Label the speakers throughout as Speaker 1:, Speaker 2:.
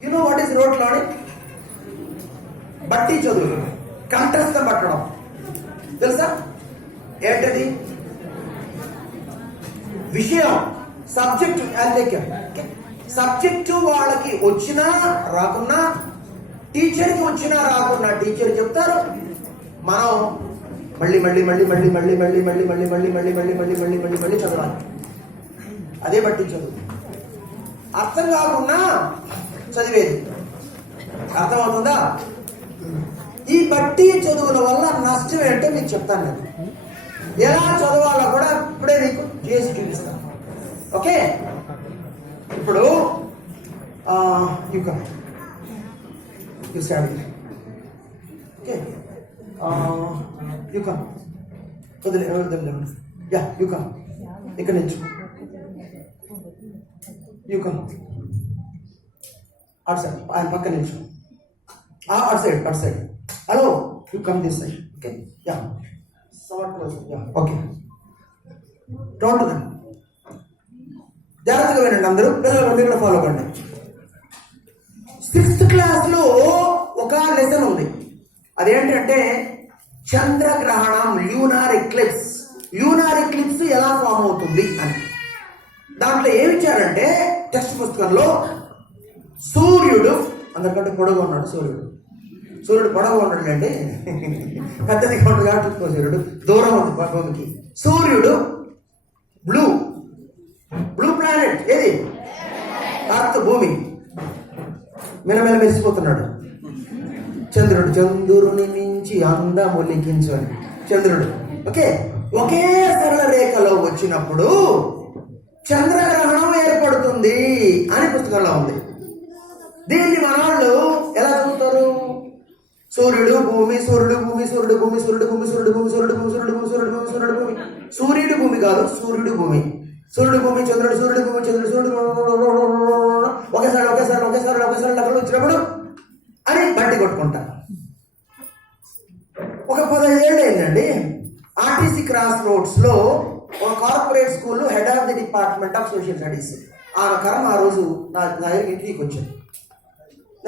Speaker 1: You know what is రోట్లోని బట్టి చదువు కంఠస్థం పట్టడం తెలుసా ఏంటది విషయం సబ్జెక్టు సబ్జెక్టు వాళ్ళకి వచ్చినా రాకున్నా టీచర్కి వచ్చినా రాకున్నా టీచర్ చెప్తారు మనం మళ్ళీ మళ్ళీ మళ్ళీ మళ్ళీ మళ్ళీ మళ్ళీ మళ్ళీ మళ్ళీ మళ్ళీ మళ్ళీ మళ్ళీ మళ్ళీ మళ్ళీ మళ్ళీ మళ్ళీ చదవాలి అదే బట్టి చదువు అర్థం కాకుండా చదివేది. అర్థమవుతుందా? ఈ బట్టి చదువుల వల్ల నష్టం ఏంటో మీకు చెప్తాను నేను. ఎలా చదవాలో కూడా ఇప్పుడే మీకు చేసి చూపిస్తాను. ఓకే? ఇప్పుడు you come you okay you come వదిలే వదిలే? యా యూ కమ్ ఇక్కడ నుంచి యూ కమ్ అటు సైడ్ ఆయన పక్కన నిమిషం అటు సైడ్ అటు side. Hello you come this side okay yeah so what yeah okay don't them జాగ్రత్తగా వినండి అందరూ. పిల్లలు మీరు కూడా ఫాలో కండి. సిక్స్త్ క్లాస్లో ఒక లెసన్ ఉంది. అదేంటంటే చంద్రగ్రహణం ల్యూనార్ ఎక్లిప్స్ ల్యూనార్ ఎక్లిప్స్ ఎలా ఫామ్ అవుతుంది అని. దాంట్లో ఏమి ఇచ్చారంటే టెక్స్ట్ పుస్తకంలో సూర్యుడు అందరికంటే పొడవు ఉన్నాడు సూర్యుడు. సూర్యుడు పొడవు ఉన్నాడు అంటే పెద్దది కొండ కాబట్టి సూర్యుడు. దూరం ఉంది భూమికి. సూర్యుడు బ్లూ బ్లూ ప్లానెట్ ఏది? అర్త్ భూమి. మినమెల మెరిసిపోతున్నాడు. చంద్రుడు చంద్రుని మించి అందము లిఖించు అని. చంద్రుడు. ఓకే. ఒకే సరళ రేఖలో వచ్చినప్పుడు చంద్రగ్రహణం ఏర్పడుతుంది అని పుస్తకంలో ఉంది. దీన్ని మన వాళ్ళు ఎలా చదువుతారు? సూర్యుడు భూమి సూర్యుడు భూమి సూర్యుడు భూమి సూర్యుడు భూమి సూర్యుడు భూమి సూర్యుడు భూమి సూర్యుడు భూమి సూర్యుడు భూమి సూర్యుడు భూమి. సూర్యుడు భూమి కాదు సూర్యుడు భూమి. సూర్యుడు భూమి చంద్రుడు సూర్యుడు భూమి చంద్రుడు సూర్యుడు ఒకేసారి ఒకేసారి ఒకేసారి ఒకేసారి లెక్కలు వచ్చినప్పుడు అని బట్టి కొట్టుకుంటారు ఒక పదహేళ్ళు అయిందండి. ఆర్టీసీ క్రాస్ రోడ్స్లో ఒక కార్పొరేట్ స్కూల్లో head of the department of social studies. ఆ కర్మ ఆ రోజు నా ఇంటికి వచ్చింది.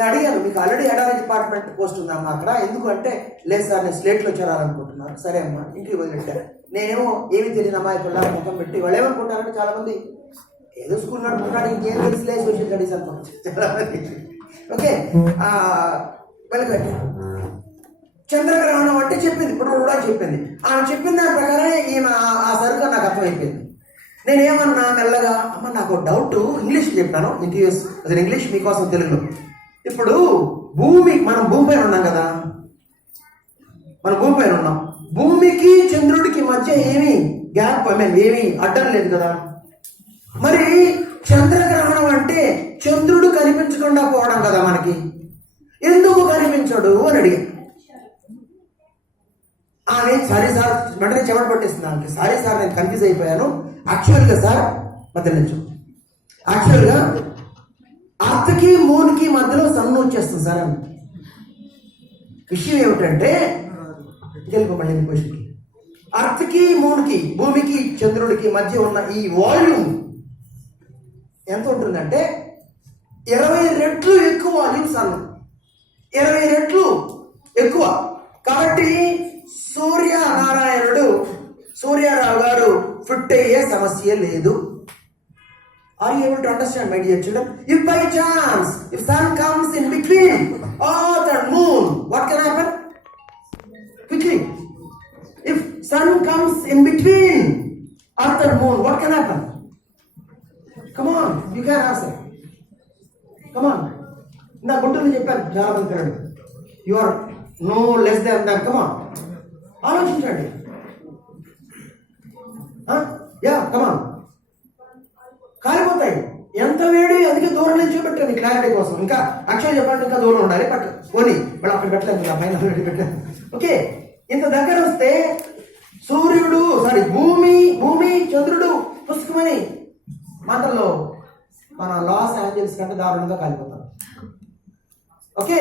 Speaker 1: నేను అడిగాను మీకు ఆల్రెడీ ఎడారి డిపార్ట్మెంట్ పోస్ట్ ఉందమ్మా అక్కడ. ఎందుకు అంటే లేదు సార్ నేను స్లేట్లో చేరాలనుకుంటున్నాను. సరే అమ్మా ఇంటికి వదిలిపెట్టాను నేనేమో ఏమి తెలియదు అమ్మాయి పిల్లల ముఖం పెట్టి వాళ్ళు ఏమనుకుంటారంటే చాలామంది ఏదో స్కూల్ నడుపుకుంటాడు ఇంకేం తెలుసులే సోషల్ స్టడీస్ అనుకుంటారు ఓకే వెళ్ళగట్టి చంద్రగ్రహణం అంటే చెప్పింది ఇప్పుడు కూడా చెప్పింది. ఆమె చెప్పిన దాని ప్రకారమే ఈమె ఆ- సరుకు నాకు అర్థమైపోయింది. నేనేమన్నా మెల్లగా అమ్మ నాకు డౌట్ ఇంగ్లీష్ చెప్పాను మీకు అసలు ఇంగ్లీష్ మీకోసం తెలుగులో. ఇప్పుడు భూమి మనం భూమి పైన ఉన్నాం కదా. మనం భూమి పైన ఉన్నాం. భూమికి చంద్రుడికి మధ్య ఏమి గ్యాప్ ఐ మీన్ ఏమి అడ్డం లేదు కదా. మరి చంద్రగ్రహణం అంటే చంద్రుడు కనిపించకుండా పోవడం కదా మనకి. ఎందుకు కనిపించడు అని అడిగా ఆమె సారీ సార్ వెంటనే చెమట పట్టేసింది ఆమెకి. సారీ సార్ నేను కన్ఫ్యూజ్ అయిపోయాను. యాక్చువల్గా సార్ మధ్య యాక్చువల్గా అర్త్కి మూనికి మధ్యలో సన్ను వచ్చేస్తుంది సార్ అని విషయం ఏమిటంటే తెలుపు మళ్ళీ క్వశ్చన్కి అర్త్కి మూనికి భూమికి చంద్రుడికి మధ్య ఉన్న ఈ వాల్యూమ్ ఎంత ఉంటుందంటే ఇరవై రెట్లు ఎక్కువ వాల్యూమ్ సన్ ఇరవై రెట్లు ఎక్కువ. కాబట్టి సూర్యనారాయణుడు సూర్యారావు గారు ఫిట్ అయ్యే సమస్య లేదు. are you able to understand my dear children if by chance if sun comes in between earth and moon what can happen quickly if sun comes in between earth and moon what can happen come on you can answer come on నా గుంటూరు చెప్పాను చాలా మంది పిల్లలు you are no less than than come on ఆలోచించండి yeah come on కాలిపోతాయి ఎంత వేడి అందుకే దూరం నుంచి పెట్టండి క్లారిటీ కోసం. ఇంకా అక్షయ చెప్పండి ఇంకా దూరం ఉండాలి బట్ పోనీ మళ్ళీ అక్కడ పెట్టలేదు ఇంకా పైన పెట్టి పెట్టలేదు ఓకే ఇంత దగ్గర వస్తే సూర్యుడు సారీ భూమి భూమి చంద్రుడు పుస్తకమని మంటల్లో మన లాస్ ఏంజల్స్ కంటే దారుణంగా కాలిపోతాం ఓకే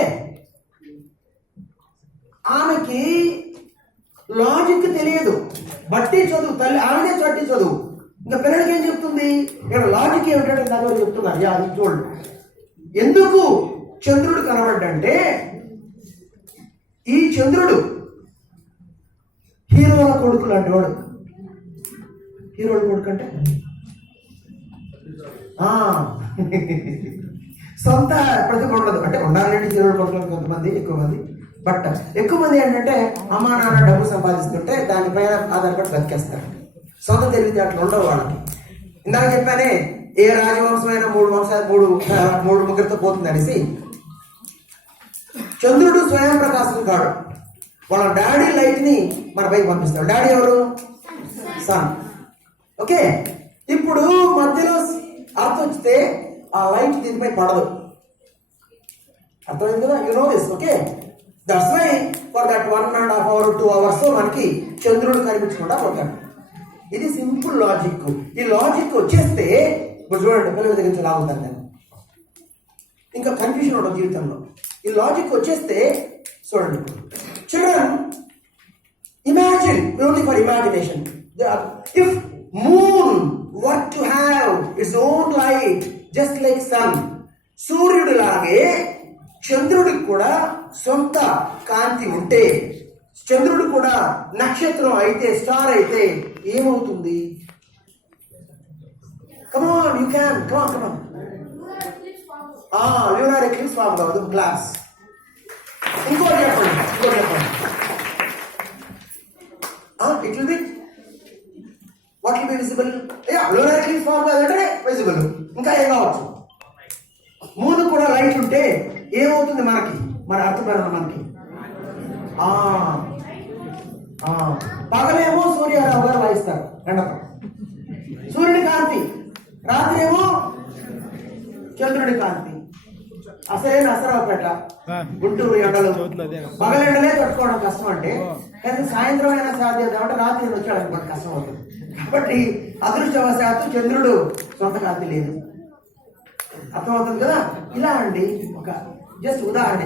Speaker 1: ఆమెకి లాజిక్ తెలియదు. బట్టి చదువు తల్లి ఆమెనే చట్టి చదువు. ఇంకా పిల్లలకి ఏం చెప్తుంది? ఇక్కడ లాజిక్ ఏమిటంటే దాని చెప్తున్నారు. యా ఇది చూడండి. ఎందుకు చంద్రుడు కనబడ్డంటే ఈ చంద్రుడు హీరోల కొడుకు లాంటి వాడు. హీరోల కొడుకు అంటే? సొంత ప్రతిభ ఉండదు. అంటే ఉండాలంటే హీరోల కొడుకులు కొంతమంది ఎక్కువ మంది. బట్ ఎక్కువ మంది ఏంటంటే అమ్మా నాన్న డబ్బు సంపాదిస్తుంటే దానిపైన ఆధారపడి బతికేస్తారు సొంత తెలివితేటలు ఉండవు వాళ్ళకి. ఇందాక చెప్పానే ఏ రాజవంశమైన మూడు వంశాలు మూడు మూడు ముగ్గురితో పోతుంది అనేసి. చంద్రుడు స్వయం ప్రకాశం కాడు. వాళ్ళ డాడీ లైట్ని మన పైకి పంపిస్తాడు. డాడీ ఎవరు? సన్. ఓకే? ఇప్పుడు మధ్యలో అర్థం వచ్చితే ఆ లైట్ దీనిపై పడదు. అర్థమైంది కదా? You know this okay that's why for that one and half hour two hours మనకి చంద్రుడు కనిపించకుండా పోతాడు ఇది సింపుల్ లాజిక్. ఈ లాజిక్ వచ్చేస్తే ఇప్పుడు చూడండి పిల్లల దగ్గర నుంచి లాగుతాను నేను. ఇంకా కన్ఫ్యూషన్ ఉండదు జీవితంలో. ఈ లాజిక్ వచ్చేస్తే చూడండి children imagine only for imagination if moon what to have its own light just like sun సూర్యుడు లాగే చంద్రుడికి కూడా సొంత కాంతి ఉంటే చంద్రుడు కూడా నక్షత్రం అయితే స్టార్ అయితే ఏమవుతుంది? Come on you can come on come on lunar eclipse form కావద్దు గ్లాస్. ఇంకోటి చెప్పండి ఇంకోటి చెప్పండి. It will be what will be visible lunar eclipse form కాదంటే విజిబుల్ ఇంకా ఏం కావచ్చు? మూడు కూడా లైట్ ఉంటే ఏమవుతుంది మనకి? మన అర్థమైన మనకి. పగలేమో సూర్యారావు గారు వాయిస్తారు. ఎండతో సూర్యుడి కాంతి. రాత్రి ఏమో చంద్రుడి కాంతి. అసలైన అసరావుపేట గుంటూరు ఎండలు. పగలెండలే తట్టుకోవడం కష్టం అంటే కానీ సాయంత్రం అయినా సాధ్యత అంటే రాత్రి వచ్చాడు అనుకోండి కష్టం అవుతుంది. కాబట్టి అదృష్టవశాత్తు చంద్రుడు సొంత కాంతి లేదు. అర్థమవుతుంది కదా? ఇలా అండి. ఒక జస్ట్ ఉదాహరణ